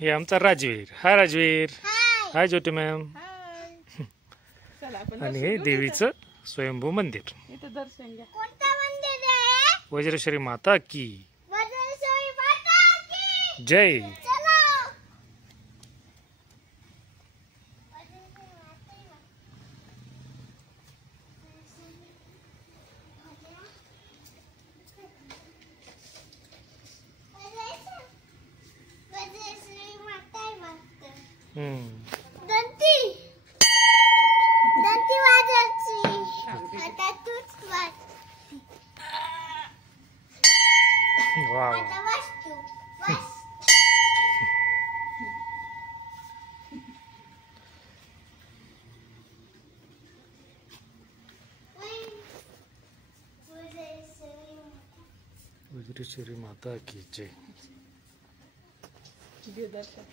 हे आमचा राजवीर. हाय राजवीर. हाय ज्योती मॅम. आणि हे देवीचं स्वयंभू मंदिर. दर्शन घ्या. वज्रेश्वरी माता की जय. वाव. वज्रेश्वरी माता की जय. दर्शन.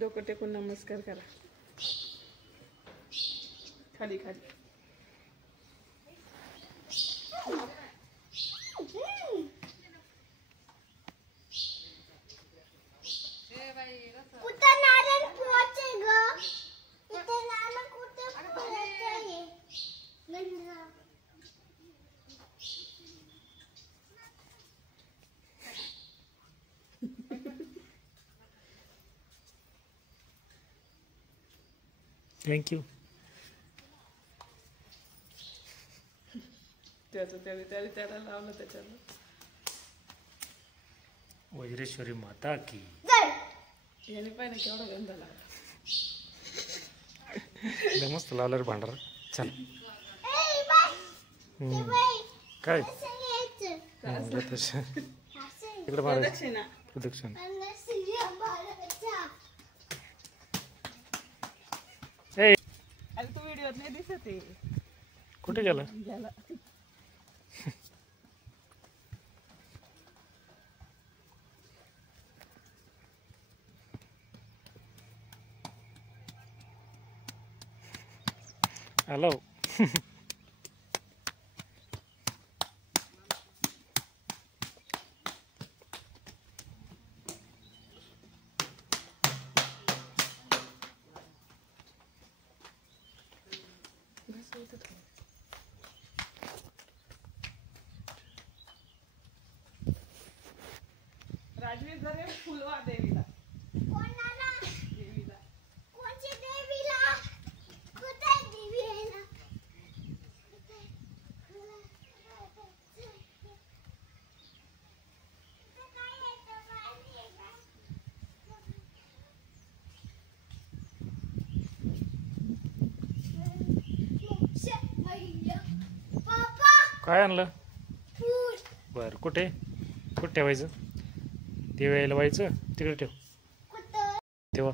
डोकं टेकून नमस्कार करा. खाली खाली. थँक्यू. त्याला लावलं त्याच्यानं. वज्रेश्वरी माता की याने पाहिजे केवढा गंध लागला. मस्त लावलं भांडार. चल काय इकडे प्रदक्षिणा. प्रदक्षिणा. अरे तू व्हिडिओत नाही दिसत आहे. कुठे गेला? हॅलो. राजवीर जरे फुलवा देवीला. देवीला. कोणची देवीला? कुठे देवी आहे ना? काय आणलं? बर कुठे कुठे ठेवायचं? ते वेळेला व्हायचं तिकडे ठेव तेव्हा.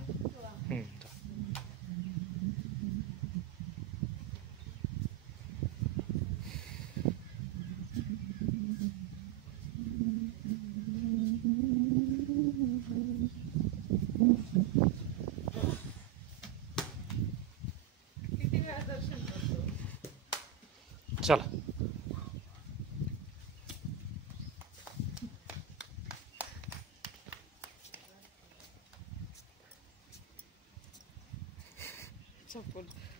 किती वेळा दर्शन करतो. चला.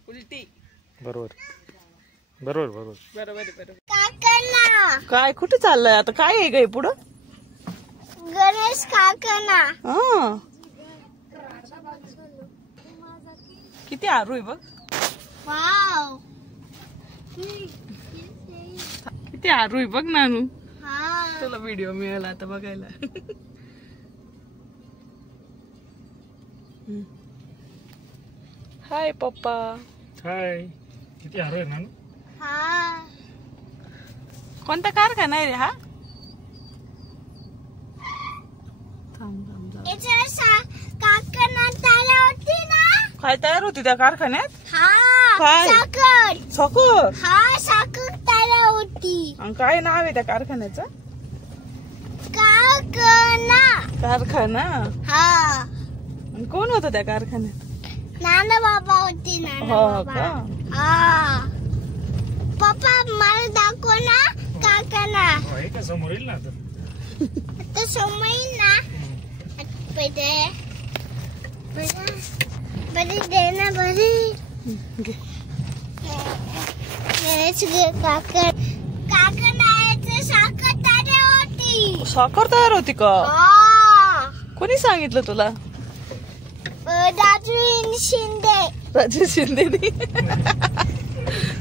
उलटी. बरोबर बरोबर बरोबर बरोबर बरोबर. काकाना. काय कुठे चाललंय आता? काय आहे गे पुढं? गणेश काकाना. किती आरू आहे बघ. वाव. किती आरू आहे बघ नानू. हा. तुला व्हिडिओ मिळाला आता बघायला. हाय पप्पा. हाय. किती हरव आहे ना. हा. कोणता कारखाना आहे रे हा? काकाना तयार होती ना. काय तयार होती त्या कारखान्यात? हा. काय? साखर. साखर. हा साखर तयार होती. आणि काय नाव आहे त्या कारखान्याचं? कारखाना. कारखाना. हा. आणि कोण होतं त्या कारखान्यात? नाना बाबा होती. नाना हो बाबा. का? हा. पप्पा मला दाखव ना कारखाना. समोर येईल ना आता. आता समोर येईल ना. बरी दे ना बरी. काका नाही साखर तयार होती. साखर तयार होती का? कोणी सांगितलं तुला? राजू शिंदे. राजू शिंदे.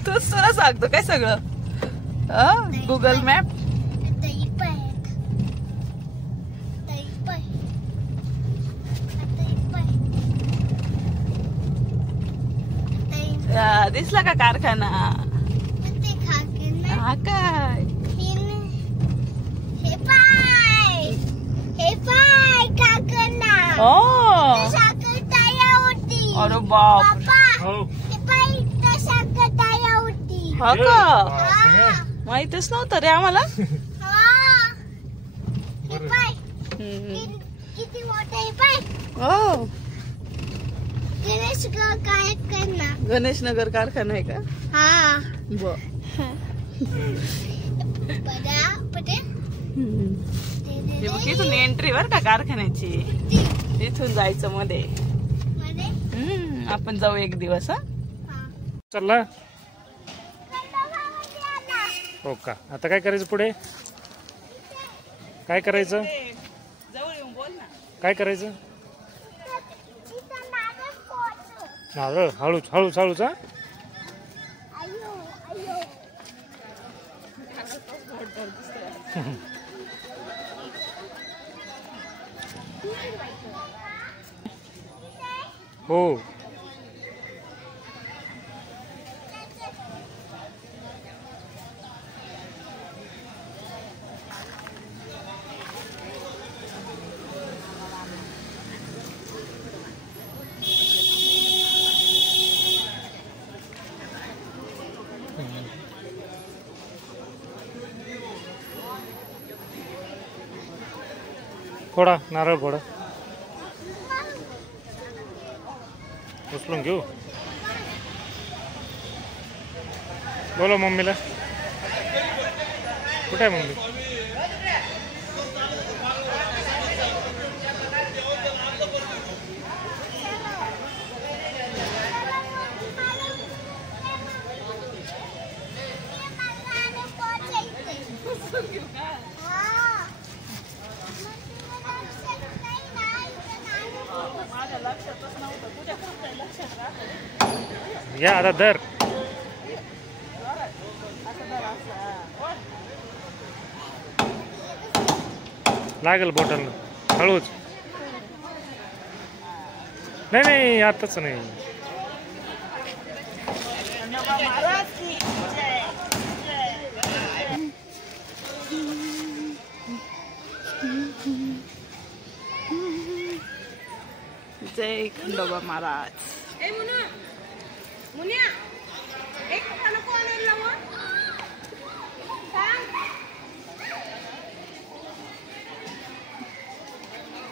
तूच तुला सांगतो काय सगळं? Google map. दिसला का कारखाना? हा काय? हे पाय कारखाना. साखर तयार होती. अरे बाप. हो हे पाय साखर तयार होती. हा का? हा. माहितच नव्हतं रे आम्हाला. हा. हे पाय किती मोठं हे पाय. हो गणेश कारखाना. गणेश नगर कारखाना आहे का? हा. हे बघ इथून एंट्री वर का कारखान्याची. इथून जायचं मध्ये. आपण जाऊ एक दिवस. चला. हो का? आता काय करायचं पुढे? काय करायचं? जवळ येऊन बोल ना. काय करायचं? नारळ हळूच हळूच हळूच. हा हो. फोडा नारळ फोडा. उचलून घेऊ. बोला मम्मीला. कुठे आहे मम्मी? या आता धर. लागेल बॉटल. हळूच. नाही नाही आताच नाही. जय खंडोबा महाराज.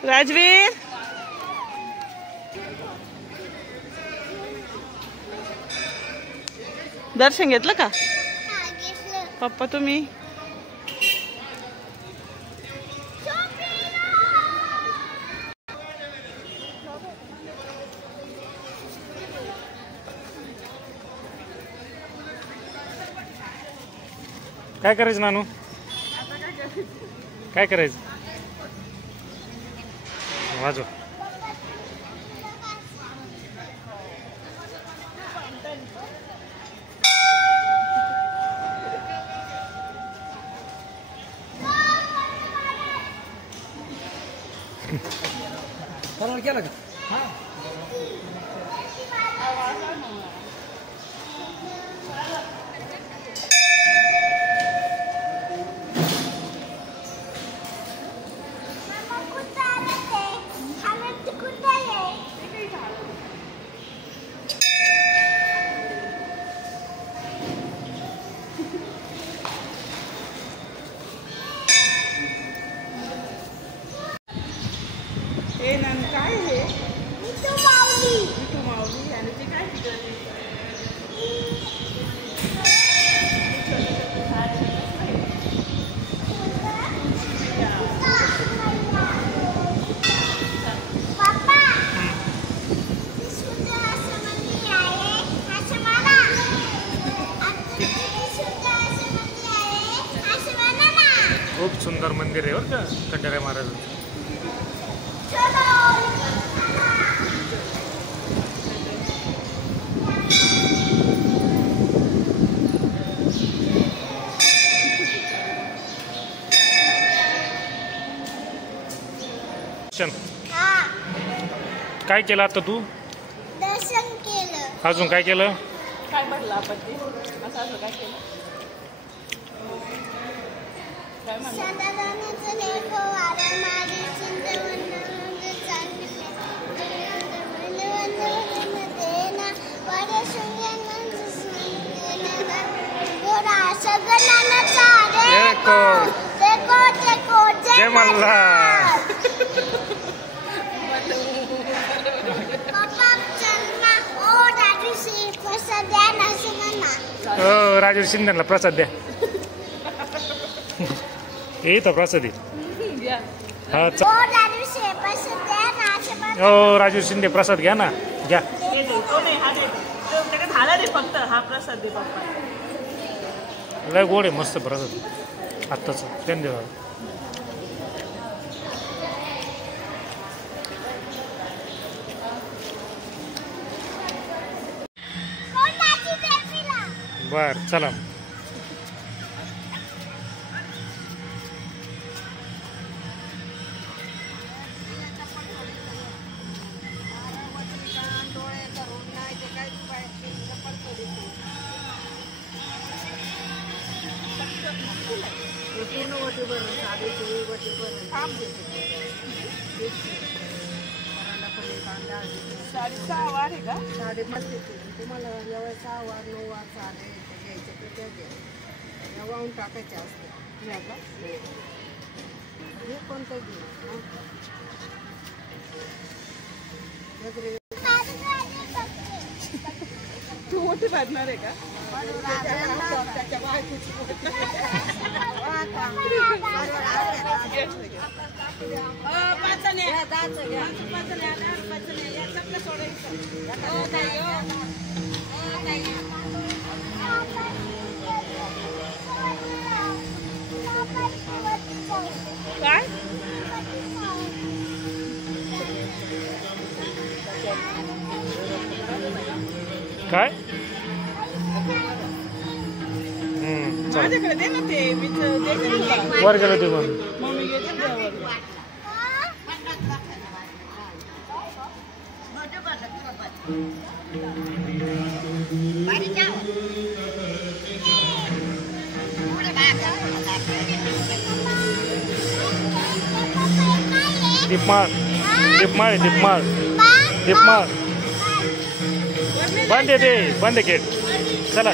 राजवीर दर्शन घेतलं का पप्पा तुम्ही? काय करायचं नानू? काय करायचं? वाजव. केला का? काय आहे सुंदर मंदिर आहे बरं का खंडेराय महाराजांचं. काय केलं आता तू? दर्शन केलं. अजून काय केलं? काय म्हटलं आपण ते असं काय केलं? काय म्हणलं? सदानंदाचं लेख वारा मारी चिंतवंत चांगले देना वारे शून्यानंद सुंदर गोरा सगळ्यांचा देखो जय मल्हार. पप्पा चलना ओ दादू से प्रसाद द्या ना सगळ्यांना. हो राजू शिंदेला प्रसाद द्या. ये तर प्रसाद आहे. घ्या. हा ओ दादू से प्रसाद द्या ना सगळ्यांना. हो राजू शिंदे प्रसाद घ्या ना घ्या. दे दे. तो नाही हा दे. त्याच्यात झाला दे फक्त हा प्रसाद दे पप्पा. लय गोड आहे मस्त प्रसाद आत्ताच त्याने देवा. कोणाची देवीला बर चला. साडेसहा वार आहे का? साडे मस्त तुम्हाला जेव्हा 6 वार 9 वार साडे घ्यायचे तर त्या घ्या वाहून टाकायचे असते हे कोणतं घेऊ तू मोठी बांधणार आहे का? त्याच्या बायकोची काय? काय? चला माझ्याकडे दे ना ते मी देते तुला. वर गेलो ते पण. मग मी घेते त्यावर. दीपमाळ दीपमाळ दीपमाळ दीपमाळ बंद आहे ते बंद गेट. चला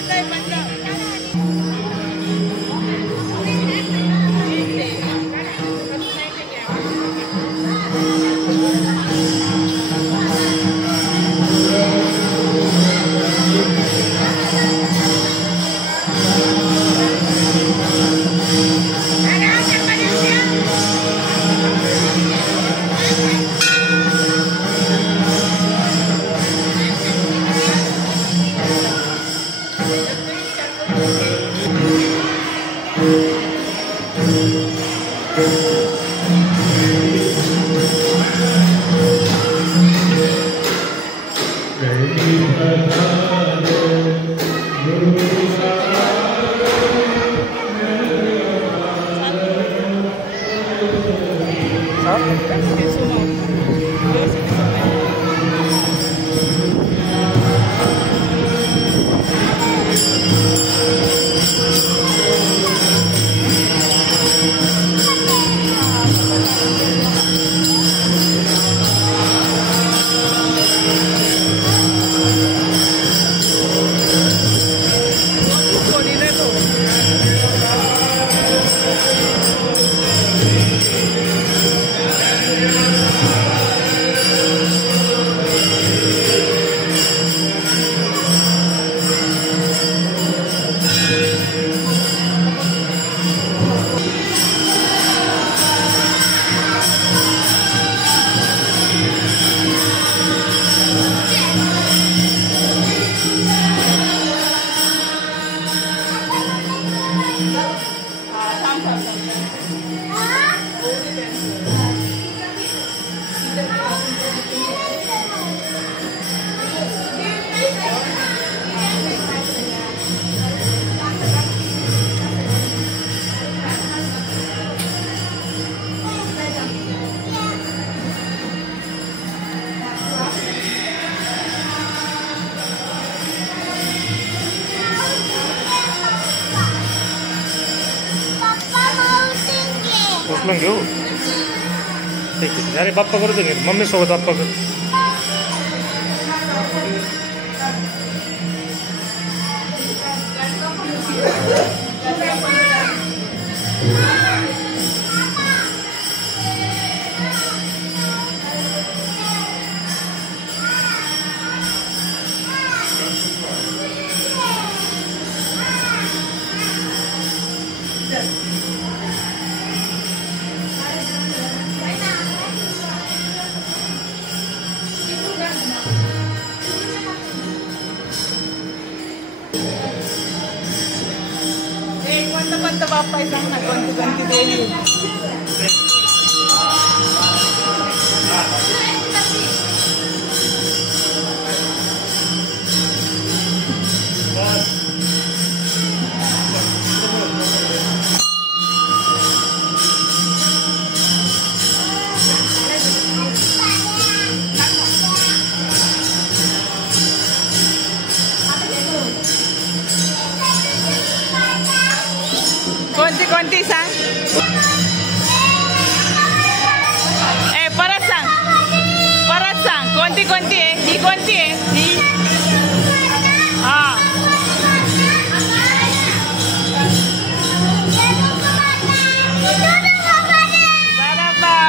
उचलून घेऊ. ठीक आहे. अरे बाप्पा करतो घे मम्मी सोबत बाप्पा कर. कोणतं बाप्पा आहे सांग ना कोणती देवी. कोणती सांग. ए परत सांग कोणती आहे. ही कोणती आहे ही. हा बरोबर.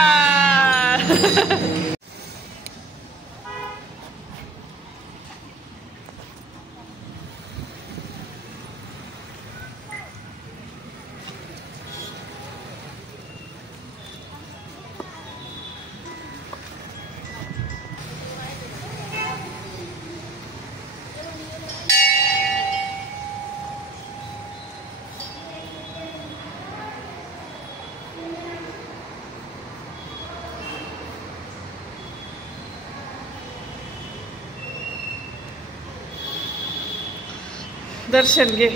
दर्शन घे.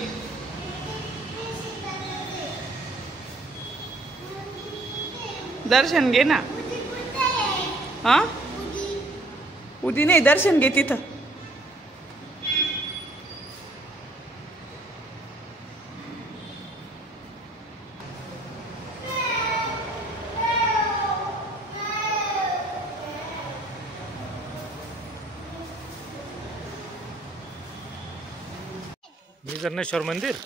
दर्शन घे ना. हा उदी नाही दर्शन घे तिथं. निजरनेश्वर मंदिर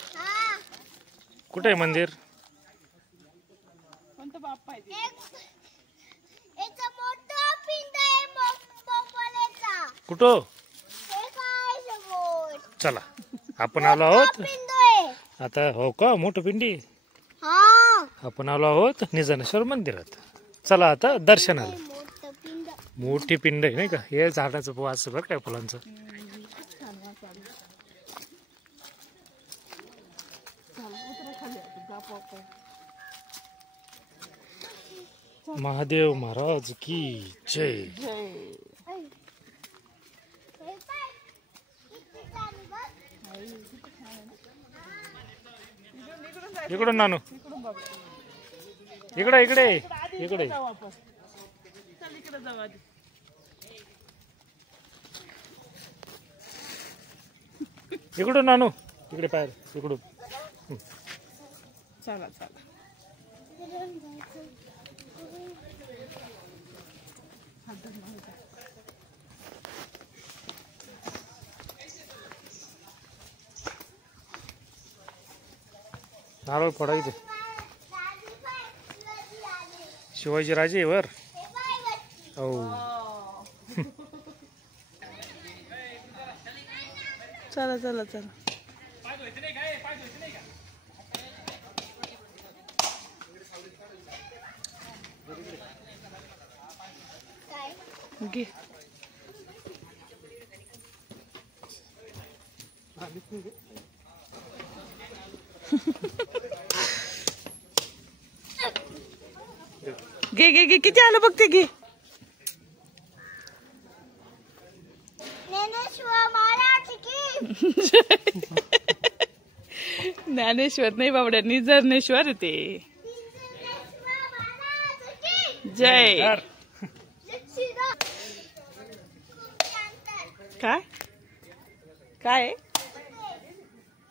कुठे आहे मंदिर. कोणतं बाप्पा आहे. कुठं चला आपण आलो आहोत आता. हो का मोठं पिंडी. आपण आलो आहोत निजरनेश्वर मंदिरात. चला आता दर्शनाला. मोठी पिंड आहे नाही का. हे झाडाचं वास बरं काय फुलांचं. महादेव महाराज की जय. इकडून नानू इकडे इकडे इकडे. इकडून नानू इकडे पायर इकडून. चला चला. नारळ फोडायचे. शिवाजी राजे वर. हो चला चला चला. घे. घे घे घे. किती आलं बघते घे. ज्ञानेश्वर नाही बाबड्या निजरनेश्वर ते. जय. काय काय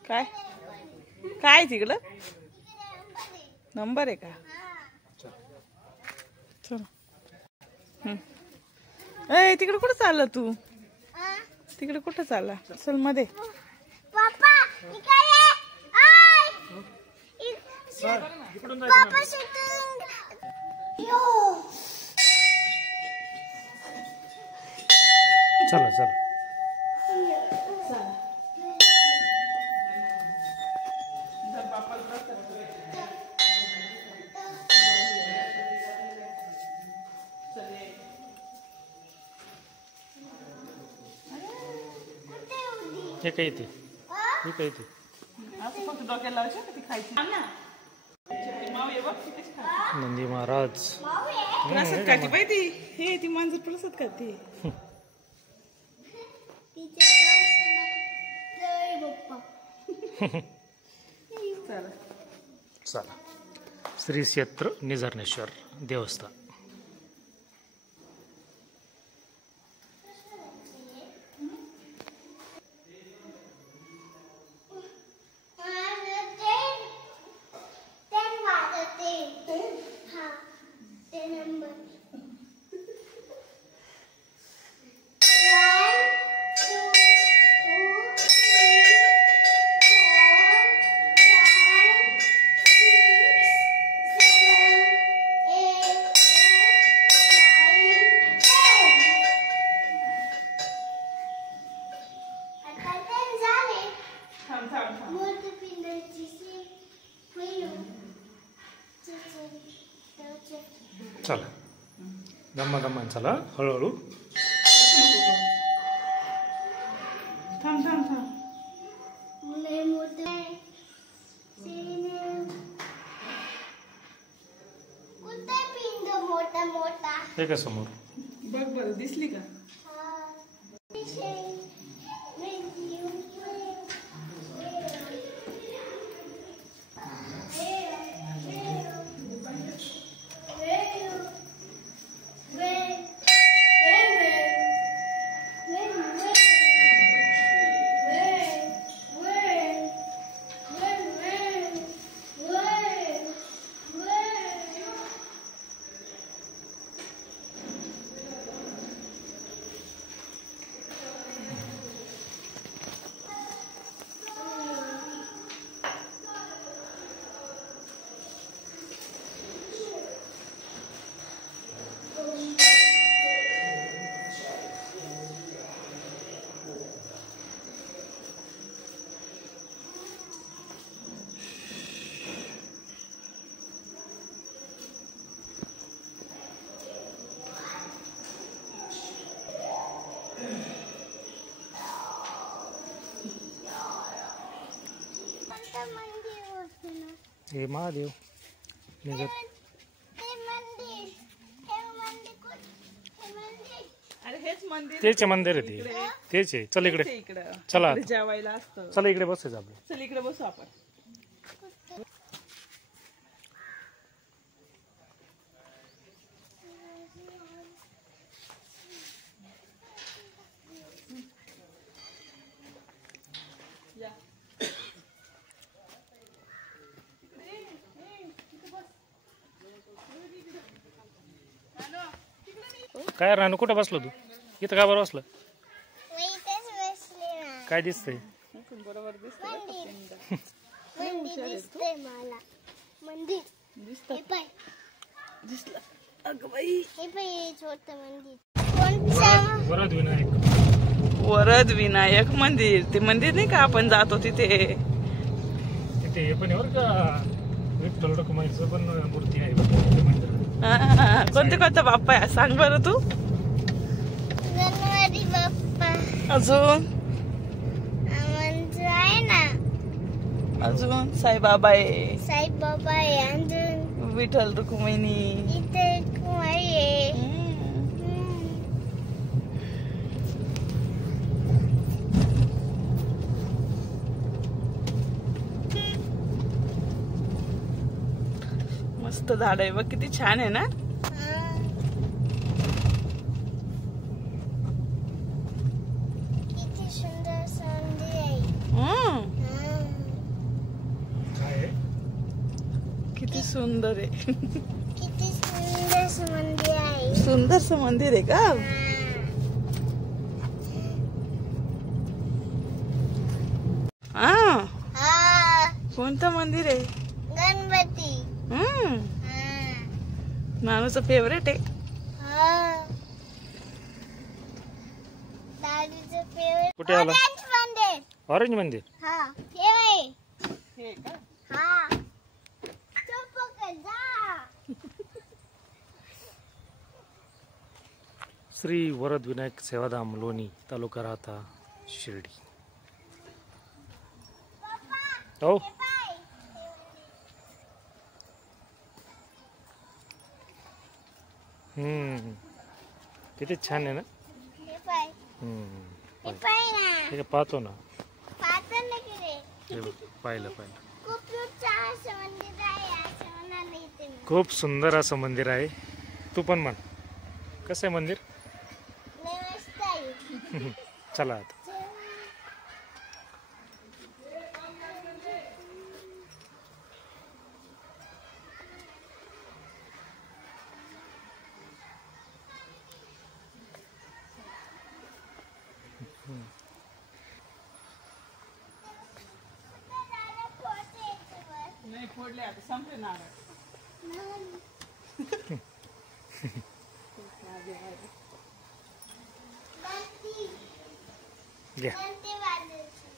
काय काय तिकडं नंबर आहे का. ए तिकडे कुठं चालला तू? तिकडे कुठं चालला? चल मध्ये. पप्पा इकडे आय पप्पा शूटिंग यो चला चला. हे काय ते? हे काय ते? असं फक्त डोक्याला लावायचं का ती खायची? माऊ ये बघ ती कशी खाते. नंदी महाराज प्रसाद खाते बाई ती. हे ती मांजर प्रसाद खाते. चला चला. श्री क्षेत्र निझर्णेश्वर देवस्थान. चला दम्मा दम्मा चला हळूहळू. थांब थांब थांब. मोठा मोठा हे का समोर? बघ बरं दिसली का? हे महादेव निघत. अरे हेच मंदिर. तेच मंदिर आहे ते. तेच आहे. चल इकडे. इकडं चला इकडे जेवायला असतं. चला इकडे बसायचं आपलं. चल इकडे बसू आपण. काय रानू कुठं बसलो तू? इथं का बरं बसलं? मी इथेच बसले ना. काय दिसतंय? बरोबर दिसतंय. मंदिर दिसतंय मला. मंदिर दिसतं. हे पाय दिसलं. अगं बाई. हे पाय हे छोटं मंदिर. कोणचं? वरद विनायक. वरद विनायक मंदिर. ते मंदिर नाही का आपण जातो तिथे. तिथे हे पण बरं का विठ्ठल रखुमाईचं पण मूर्ती आहे बघ मंदिरात. कोणते कोणते बाप्पा आहे सांग बरं तू. गणपती बाप्पा अजून म्हणजे आहे ना. अजून साईबाबा आहे. साईबाबा आहे. अजून विठ्ठल रुक्मिणी. इथे कुमारी आहे. मस्त झाड आहे बघ किती छान आहे ना. किती सुंदर संधी आहे. काय आहे? किती सुंदर आहे. किती सुंदर संधी आहे. सुंदरसं मंदिर आहे का? हा, हा कोणतं मंदिर आहे? गणपती. नानूचं फेवरेट आहे. हा दादूचं फेवरेट. कुठे आला? ऑरेंज मंदिर. ऑरेंज मंदिर. हा हे आहे. हे का? हा चुप कर जा. श्री वरद विनायक सेवाधाम लोणी, तालुका राहता, शिर्डी. हो, बाय. किती छान आहे ना. हे पाय. हम्म, हे पाय ना. हे पाहतो ना. पाहतो ना की रे. हे बघ, पाहिलं. खूप छान असं मंदिर आहे. असं म्हणायला येते मी. खूप सुंदर असं मंदिर आहे. तू पण म्हण, कसं आहे मंदिर? लय मस्त आहे. चला आता. नाही फोडले आता, संपले नारळ. घ्या. घंटी वाजवायची.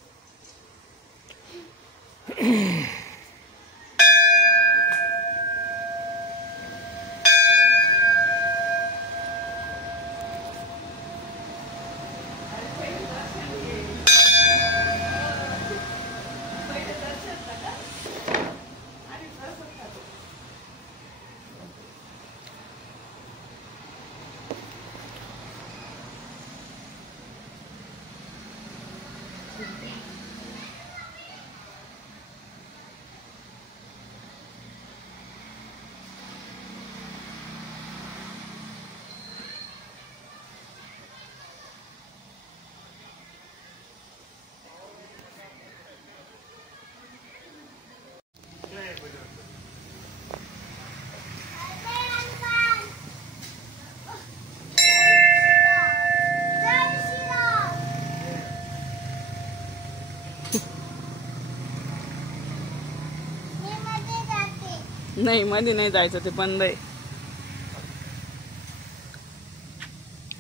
नाही मध्ये नाही जायचं, ते बंद आहे.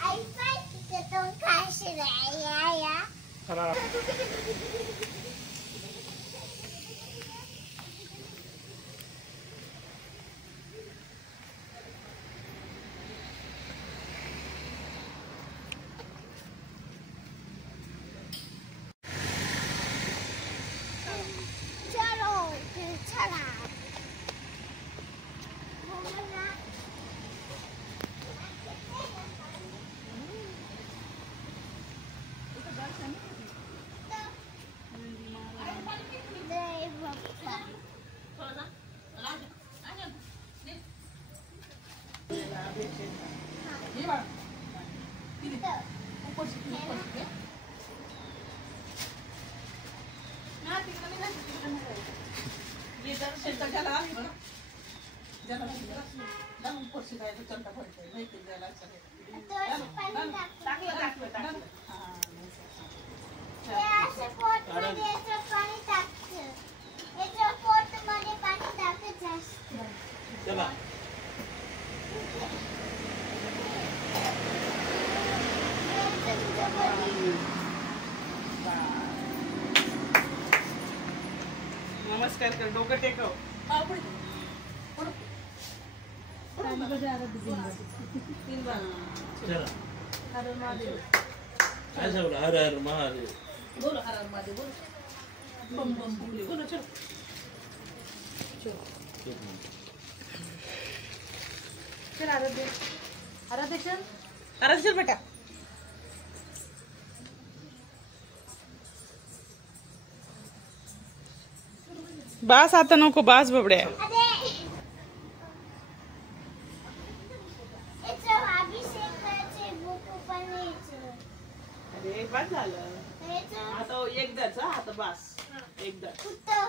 आई पाय तिथे तो खाशी या. चला. चलो चला. जय बाप्पा. हे असं पोटमध्ये याचं पाणी टाकतं. याचं पोटमध्ये पाणी टाकत असतं. नमस्कार कर, डोकं टेकव. हर हर महादेव. आराध्य बेटा. बास आता नको, बास बबड्या. याचं अभिषेक करायचे, बुक पण यायचं. अरे बस झालं याचं आता, एकदाच. आता बास एकदा. कुठं